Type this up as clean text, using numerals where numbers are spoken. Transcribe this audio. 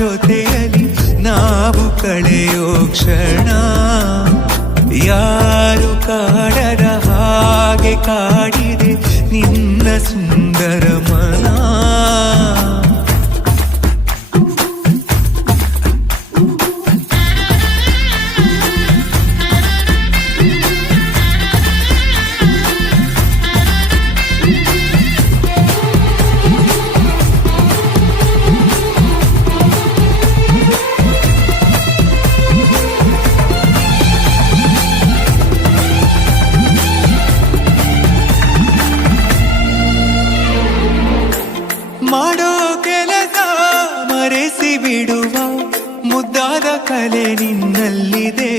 ಜೊತೆಯಲ್ಲಿ ನಾವು ಕಳೆಯೋ ಕ್ಷಣ ಯಾರು ಕಾಡದ ಹಾಗೆ ಕಾಡಿದೆ ನಿನ್ನ ಸುಂದರ ಮನ. ಮಾಡೋ ಕೆಲಸ ಮರೆಸಿ ಬಿಡುವ ಮುದ್ದಾದ ಕಲೆ ನಿನ್ನಲ್ಲಿದೆ.